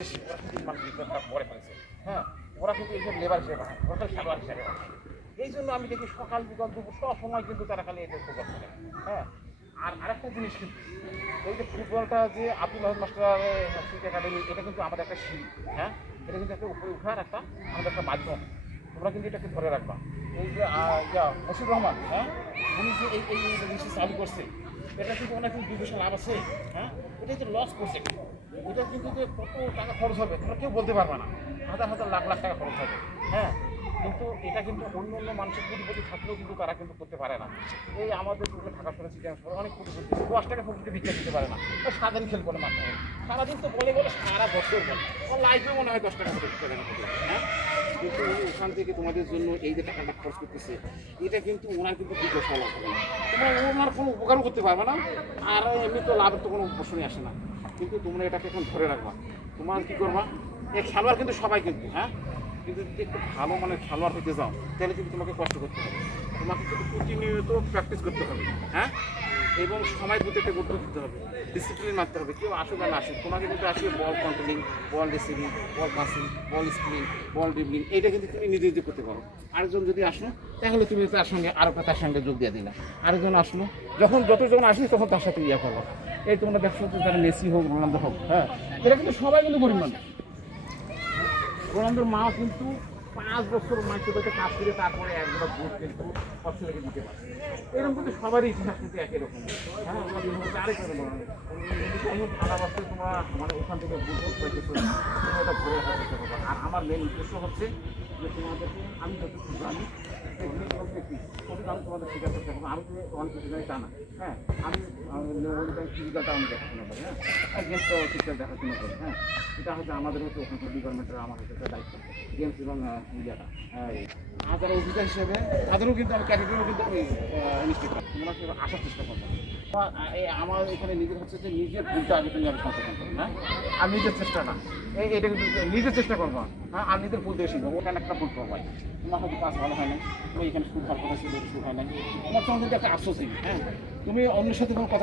ওরা কিন্তু মানুষ বিজ্ঞানটা পরে ফেলছে। হ্যাঁ, ওরা কিন্তু এইসব লেবার হিসেবে বানায়, ওরা খালি খেলোয়াড় হিসেবে বানায়। এই জন্য আমি দেখি সকাল বিকাল দুপুর সব সময় কিন্তু তারা খালি এটা ফোকাস করে। হ্যাঁ, আর আরেকটা জিনিস কিন্তু এই যে ফুটবলটা যে Abdul Ahmed master cricket academy, এটা কিন্তু আমাদের একটা সিঁড়ি। হ্যাঁ, এটা কিন্তু একটা উপরে উঠার একটা আমাদের একটা মাধ্যম। তোমরা কিন্তু এটাকে ধরে রাখবা। এই যে মশিউর রহমান, হ্যাঁ, উনি যে এই জিনিসটা চালু করছে, এটা কিন্তু অনেক কিন্তু দুই পয়সা লাভ আছে। হ্যাঁ, এটা যে লস করছে, এটা কিন্তু যে কত টাকা খরচ হবে তোমরা কেউ বলতে পারবে না। হাজার হাজার লাখ লাখ টাকা খরচ হবে। হ্যাঁ, কিন্তু এটা কিন্তু অন্য অন্য মানুষের কোটিপতি থাকলেও কিন্তু তারা কিন্তু করতে পারে না। এই আমাদের দুটো ঢাকা শহরে সিটি শহরে অনেক কোটিপতি 10 টাকা ফুটবলকে ভিক্ষা দিতে পারে না। সারাদিন খেল করে মাত্র সারাদিন তো বলে বলে সারা বছর বলে ওর লাইফে মনে হয় 10 টাকা করে ভিক্ষা দেন। হ্যাঁ, কিন্তু ওখান থেকে তোমাদের জন্য এই যে টাকাটা খরচ করতেছে, এটা কিন্তু ওনার কিন্তু বিকল্প লাভ হবে না। তোমরা ওনার কোনো উপকারও করতে পারবে না, আর এমনি তো লাভের তো কোনো প্রশ্নই আসে না। কিন্তু তোমরা এটাকে এখন ধরে রাখবা। তোমার কী করবা, এই খেলোয়াড় কিন্তু সবাই কিন্তু, হ্যাঁ, কিন্তু যদি একটু ভালো মানে খেলোয়াড় হতে যাও তাহলে কিন্তু তোমাকে কষ্ট করতে হবে, তোমাকে কিন্তু প্রতিনিয়ত প্র্যাকটিস করতে হবে। হ্যাঁ, এবং সময় প্রতি একটা গুরুত্ব দিতে হবে, ডিসিপ্লিন মারতে হবে। কেউ আসুক আর না আসুক, তোমাকে কিন্তু আসবে বল কন্ট্রোলিং, বল রিসিভিং, বল পাসিং, বল স্কিলিং, বল ড্রিবলিং, এইটা কিন্তু তুমি নিজে নিজে করতে পারো। আরেকজন যদি আসো তাহলে তুমি তার সঙ্গে তার সঙ্গে যোগ দিয়ে দিলা। আরেকজন আসলো, যতজন আসিস তখন তার সাথে ইয়ে করো। এই তোমরা দেখছো যারা মেসি হোক রোনালদো হোক, হ্যাঁ, এরা কিন্তু সবাই কিন্তু গরিব মানুষ। রোনালদোর মাও কিন্তু 5 বছর মাইকে পেতে কাজ করে তারপরে একজোড়া বুট কিন্তু সব ছেলেকে দিতে পারে। এরকম কিন্তু সবারই ইতিহাস কিন্তু একই রকম। হ্যাঁ, আমরা বিভিন্ন আরেক ভালোবাসতে তোমরা মানে ওখান থেকে বুট পাইতেছো, তোমরা এটা ঘুরে আসা করতে পারবো। আর আমার মেন উদ্দেশ্য হচ্ছে যে তোমাদেরকে আমি যতটুকু জানি আমি তোমাদের স্বীকার করতে পারবো। আমি তো অনেক কিছু জানি তা না। হ্যাঁ, আমি ফিজিক্যালটা আমি দেখাশোনা করি। হ্যাঁ, গেমসটা ঠিকঠাক দেখাশোনা করি। হ্যাঁ, এটা হচ্ছে আমাদের হচ্ছে ওখানকার ডিপার্টমেন্টের আমার হচ্ছে একটা দায়িত্ব, গেমস এবং ইন্ডিয়াটা। আর যারা অফিসার হিসেবে তাদেরও কিন্তু আমি ক্যাটেগরিও কিন্তু ওই ইনস্টিটিউট তোমরা আসার চেষ্টা করবো। আমার এখানে নিজের হচ্ছে যে নিজের ভুলটা আগে তুমি আমি সংশোধন করবো। হ্যাঁ, আর নিজের চেষ্টা না, এটা কিন্তু নিজের চেষ্টা করবো। হ্যাঁ, আর নিজের ভুল দিয়ে শিখবো। ওখানে একটা ভুল করবো, তোমার হয়তো কাজ ভালো হয় না, তুমি এখানে সুদ ভালো কথা ছিল, সুদ হয় না, তোমার তোমার কিন্তু একটা আফসোস নেই। হ্যাঁ, তুমি অন্যের সাথে কোনো কথা